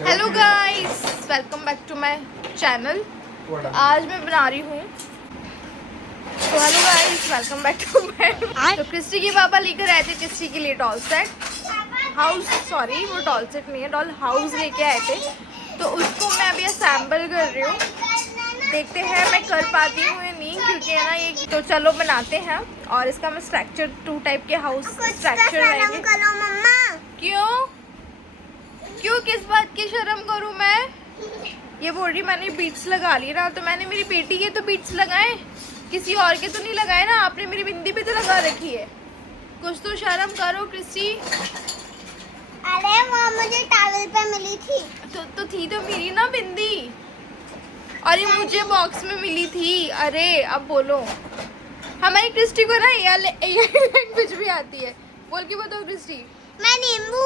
Hello guys, welcome back to my channel. आज मैं बना रही हूँ तो hello guys, welcome back to my. तो क्रिस्टी के पापा लेकर आए थे क्रिस्टी के लिए डॉल सेट हाउस, सॉरी वो डॉल सेट नहीं है, डॉल हाउस लेके आए थे। तो उसको मैं अभी असेंबल कर रही हूँ। देखते हैं मैं कर पाती हूँ या नहीं, क्योंकि है ना ये। तो चलो बनाते हैं। और इसका मैं स्ट्रक्चर 2 टाइप के हाउस स्ट्रक्चर रहेंगे। क्यों क्यों किस बात की शर्म करूं मैं? ये बोल रही मैंने बीट्स लगा ली ना, तो मैंने मेरी बेटी के तो बीट्स लगाए, किसी और के तो नहीं लगाए ना। आपने मेरी बिंदी भी तो लगा रखी है, कुछ तो शर्म करो क्रिस्टी। अरे वो मुझे टॉवल पे मिली थी। तो थी तो मेरी ना बिंदी, और ये मुझे बॉक्स में मिली थी। अरे अब बोलो, हमारी क्रिस्टी को ना ये लैंग्वेज भी आती है। बोल के बताओ क्रिस्टी। मैं नींबू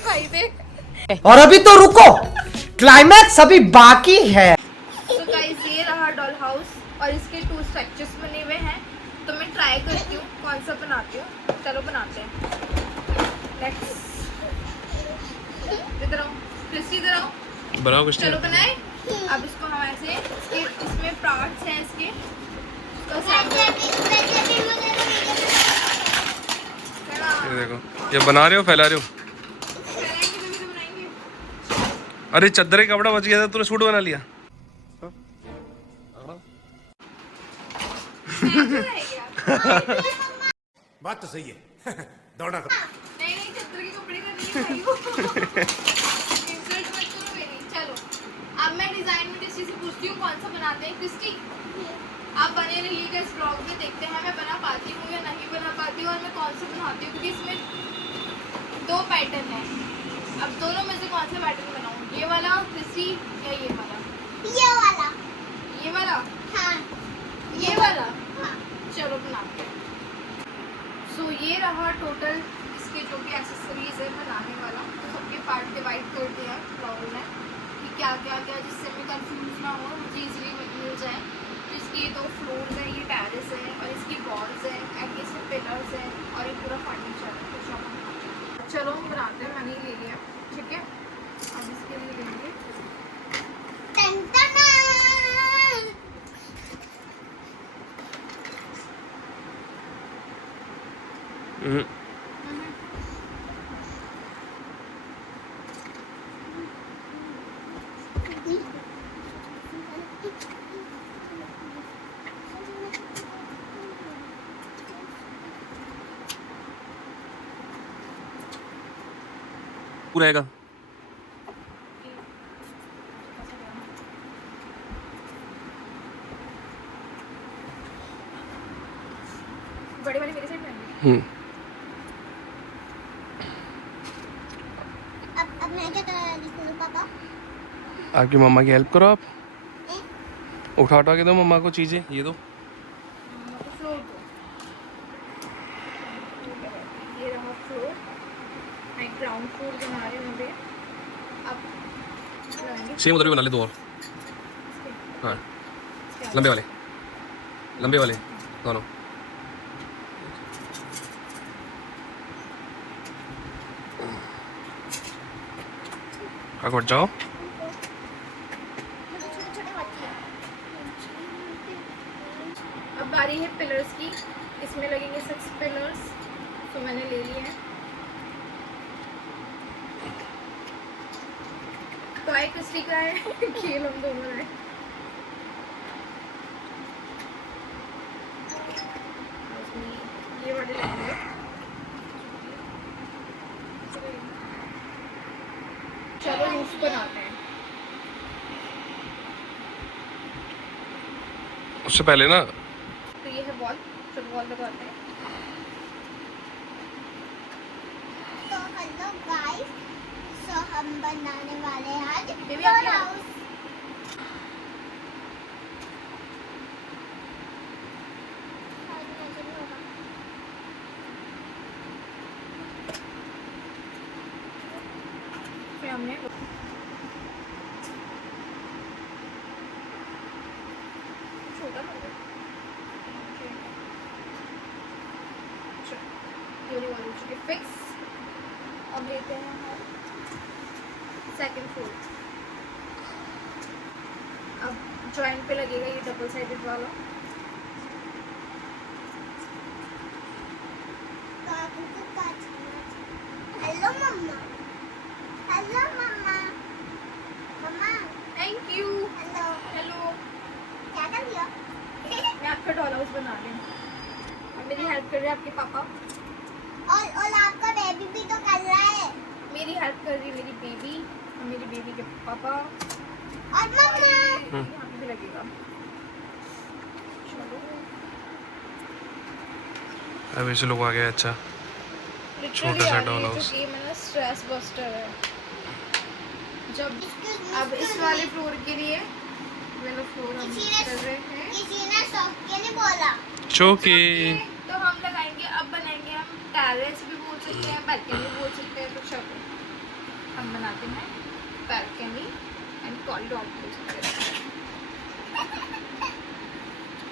भाई दे। और अभी तो रुको, क्लाइमैक्स अभी बाकी है। तो गाइस ये रहा डॉल हाउस और इसके 2 स्ट्रक्चर्स बने हुए हैं। तो मैं ट्राई करती हूँ कौन सा बनाती हूँ। चलो बनाते हैं। लेट्स, इधर आओ क्रिस्टी, इधर आओ। बनाओ कुछ। चलो बनाए। अब इसको हम ऐसे, इसमें पार्ट्स हैं इसके, तो ये देखो, ये बना रहे हो फैला रहे हो। अरे चद्दर का कपड़ा बच गया था, तूने सूट बना लिया। बात तो सही है। दौड़ना नहीं नहीं, चद्दर के कपड़े का नहीं भाई वो। इंसल्ट मत करो मेरी। चलो अब मैं डिजाइन में किसी से पूछती हूँ कौन सा बनाते हैं। क्रिस्टी आप बने रहिएगा इस ब्लॉग में, देखते हैं मैं बना पाती हूँ या नहीं बना पाती हूँ, और मैं कौन सा बनाती हूँ, क्योंकि इसमें 2 पैटर्न है। अब दोनों में से कौन सा पैटर्न बनाऊँ, ये वाला क्रिस्टी या ये वाला? ये वाला। ये वाला? हाँ। ये वाला? हाँ। चलो बनाते हैं। सो ये रहा टोटल इसके जो भी एक्सेसरीज है बनाने वाला। तो सबके पार्ट डिवाइड कर दिया है ब्लॉग में कि क्या क्या क्या, जिससे मैं कंफ्यूज ना हो, मुझे इजीली मिल जाए। तो इसके 2 फ्लोर्स हैं, ये टेरेस है और इसकी वॉल्स हैं, एंड इसके पिलर्स हैं और ये पूरा फर्नीचर है। तो चलो हम बनाते हैं। मैंने ले लिया, ठीक है। अब इसके लिए लेंगे टन टन। पूरा रहेगा। बड़े वाले मेरे साइड में। अब मैं क्या करूँ पापा? आपकी मम्मा की हेल्प करो आप। उठा उठा के दो मम्मा को चीजें, ये दो। फ्लोर दो, ये रहा फ्लोर। मैं ग्राउंड फ्लोर बना रही हूँ अभी। अब बनाएंगे सेम उधर भी बना ले 2 और। हाँ, लंबे वाले दोनों। हट जाओ। अब बारी है पिलर्स की। इसमें लगेंगे 6 पिलर्स, तो मैंने ले लिए हैं। तो आए किसी का है खेल हम दोनों है। ये वाले लेंगे। चलो रूफ बनाते हैं। उससे पहले ना, तो ये है वॉल, चलो वॉल लगाते हैं। तो हेलो गाइस, सो हम बनाने वाले हैं आज बेबी डॉल आपके हाउस। फिर हमने छोटा कर दिया। ये वाली वॉल हो चुकी है फिक्स। अब लेते हैं हम सेकंड फोर्थ। अब जॉइंट पे लगेगा ये डबल साइडेड वाला। हेलो मम्मा, हेलो मम्मा, मम्मा, थैंक यू। हेलो, हेलो, क्या कर रही हो? मैं आपका डॉल हाउस बना रही हूँ। अब मेरी हेल्प कर रहे हैं आपके पापा। और आपका बेबी भी तो कर रहा है। मेरी हेल्प कर रही है मेरी बेबी और मेरी बेबी के पापा। और मम्मा, यहाँ पे भी लगेगा। चलो, अब इसे लोग आ गए। अच्छा लिटरली सा यार doll ये जो house। गेम है ना स्ट्रेस बस्टर है। जब अब इस वाले फ्लोर के लिए वाला फ्लोर हम कर रहे हैं। किसी ने शौक के नहीं बोला। चौकी तो हम लगाएंगे, अब बनाएंगे हम टेरेस भी बोल सकते हैं, बालकनी भी बोल सकते हैं। तो चलो हम बनाते हैं बालकनी एंड कॉरिडोर बोल सकते हैं।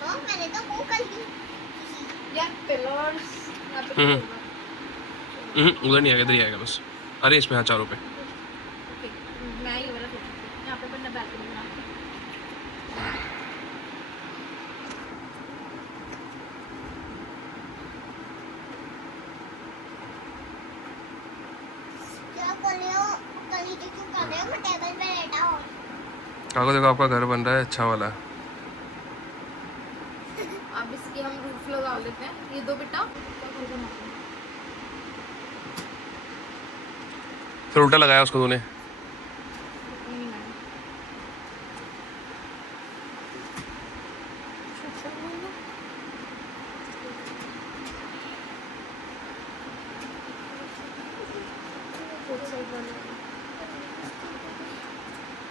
तो मैंने तो वो कर दी। या पिलर्स यहाँ पे तो होगा। उधर नहीं आएगा, इधर ही आएगा बस। अरे इसमें हाँ चारों पे। ओके, मैं ये वाला सोच रही थी यहाँ पे बनना बालकनी बना। क्या कर रहे हो? तरीके क्यों कर रहे हो? मैं टेबल पे लेटा हूँ। काको देखो आपका घर बन रहा है अच्छा वाला। अब इसकी हम रूफ लगा लेते हैं। ये दो बेटा तो घर बनाते हैं। फिर उल्टा लगाया उसको तूने। नहीं मैंने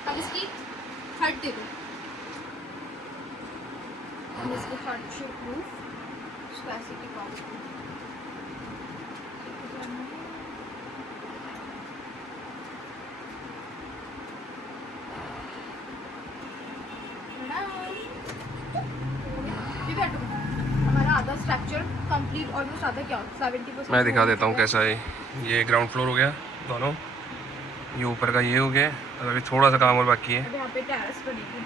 अब इसकी हट दे दो। अब इसकी हट शेप रूफ ऐसे की बात हमारा आधा स्ट्रक्चर कंप्लीट ऑलमोस्ट आधा क्या 70%। मैं दिखा देता हूँ कैसा है। ये ग्राउंड फ्लोर हो गया दोनों, ये ऊपर का ये हो गया। और अभी थोड़ा सा काम और बाकी है। अब यहाँ पे टेरेस बनेगी।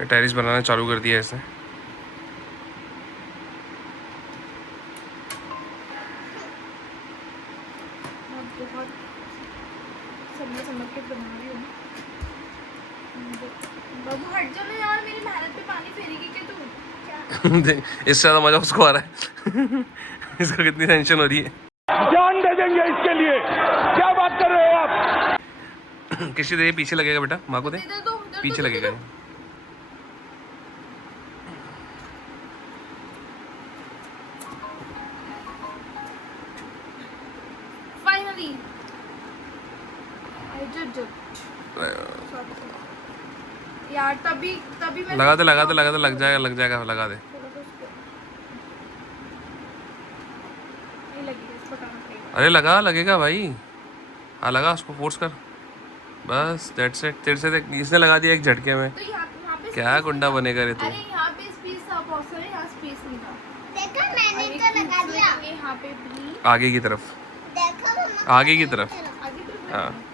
ये टेरिस बनाना चालू कर दिया है इसने। मैं बहुत समझ के बना रही हूँ। बाबू हट जाना यार, मेरी मेहनत पे पानी फेरेगी क्या तू? इससे ज़्यादा मज़ा उसको आ रहा है। इसको कितनी टेंशन हो रही है। जान दे देंगे इसके लिए। क्या बात कर रहे हो आप? किसी दे पीछे लगेगा बेटा, माँ को दे। इधर दो, इधर पीछे दो, लगेगा। Finally I did it. यार तभी मैं लगा दे लगा दे लगा दे, लग जाएगा लग जाएगा, लगा दे। नहीं लगेगा, इसको हटाना पड़ेगा। अरे लगा, लगेगा भाई। हाँ लगा, उसको फोर्स कर बस। That's it. तेरे से इसने लगा दिया एक झटके में। तो यहाँ पे क्या space गुंडा नहीं था। बनेगा रे तू। अरे यहाँ पे स्पेस था बहुत सारे, यहाँ स्पेस नहीं था। देखा मैंने अरे तो लगा cubes दिया। लगेंगे यहाँ पे भी। आगे की तरफ, देखा मम्मा। आगे की तरफ। आगे तरफ हाँ। लगेंगे।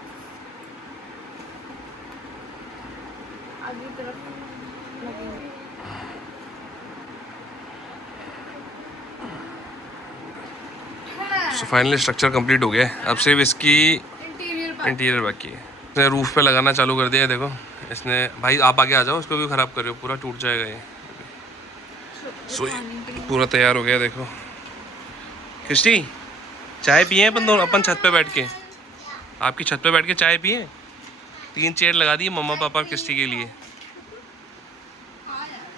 आगे तरफ लगेंगे। सो फाइनली स्ट्रक्चर कंप्लीट हो गया है। अब सिर्फ इसकी इंटीरियर बाकी है। इसने रूफ पे लगाना चालू कर दिया है। देखो इसने, भाई आप आगे आ जाओ, इसको भी ख़राब कर रहे हो, पूरा टूट जाएगा ये। सो ये पूरा तैयार हो गया। देखो क्रिस्टी, चाय पिए अपन दोनों, अपन छत पे बैठ के, आपकी छत पे बैठ के चाय पिए। 3 चेयर लगा दी मम्मा पापा और क्रिस्टी के लिए।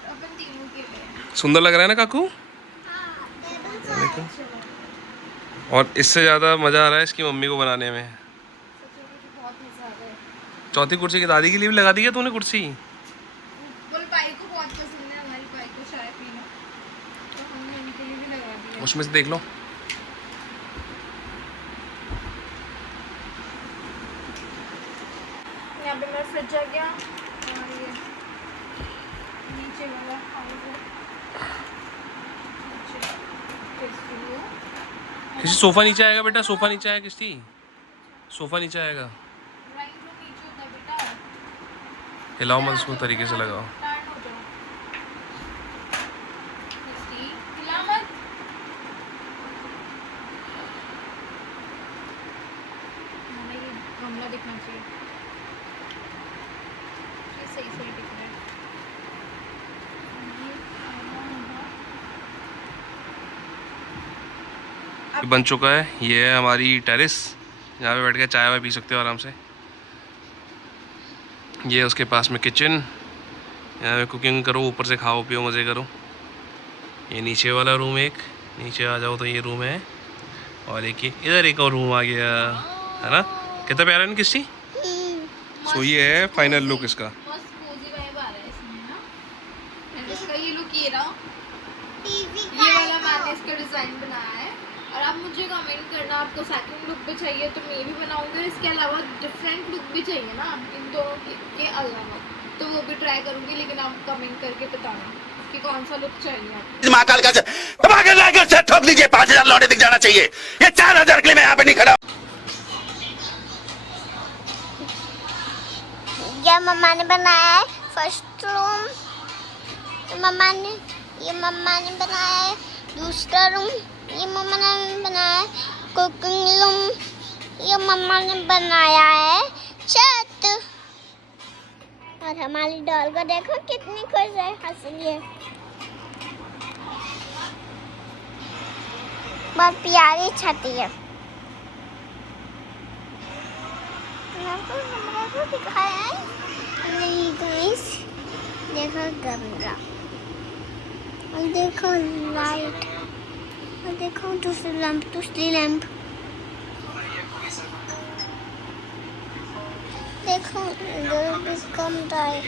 अपन तीनों के लिए। सुंदर लग रहा है ना काकू? देखो, और इससे ज़्यादा मज़ा आ रहा है इसकी मम्मी को बनाने में। बहुत मजा आ रहा है। चौथी कुर्सी की दादी के लिए भी लगा दी क्या तूने कुर्सी? बोल भाई को बहुत पसंद है, हमारी भाई को चाय पीना, तो हमने उनके लिए भी लगा दिया। उसमें से देख लो। यहाँ पे मेरा फ्रिज आ गया और ये नीचे वाला हाउस है। नीचे किसी सोफा नीचे आएगा बेटा, सोफा नीचे आएगा किसी, सोफा नीचे आएगा। हिलाओ मत इसको, तरीके से लगाओ। टर्न हो जाओ। क्रिस्टी, हिला मत। हमें ये गमला दिखना चाहिए। ये सही सही दिख रहा है। ये बन चुका है। ये है हमारी टेरेस, यहाँ पे बैठ के चाय वाय पी सकते हो आराम से। ये है उसके पास में किचन, यहाँ पे कुकिंग करो, ऊपर से खाओ पियो मज़े करो। ये नीचे वाला रूम, एक नीचे आ जाओ तो ये रूम है, और एक इधर एक और रूम आ गया है ना। कितना प्यारा है ना किसी। सो ये है फाइनल लुक इसका। मस्त कोजी वाइब आ रहा है इसमें ना। एंड इसका ये लुक ये रहा। टीवी ये वाला मैंने इसका डिज़ाइन बनाया है। और आप मुझे कमेंट करना आपको सेकंड लुक भी चाहिए तो मैं भी बनाऊंगी। इसके अलावा डिफरेंट लुक भी चाहिए ना इन दोनों के अलावा, तो वो भी ट्राई करूंगी। लेकिन आप कमेंट करके बताना कि कौन सा लुक चाहिए आपको। महाकाल का धमाके लाकर से ठोक लीजिए, 5000 लौटे दिख जाना चाहिए। ये 4000 के लिए मैं यहाँ पे नहीं खड़ा। ये मम्मा ने बनाया है फर्स्ट रूम। ये मम्मा ने बनाया है दूसरा रूम। ये मम्मा ने बनाया है कुकिंग रूम। ये मम्मा ने बनाया है छत। और हमारी डॉल को देखो कितनी खुश है, हंस रही है। बहुत प्यारी छत है। आपको कमरा को दिखाया है नहीं गाइस। देखो कमरा, और देखो लाइट, और देखो दूसरी लैंप। देखो इधर भी कमरा है।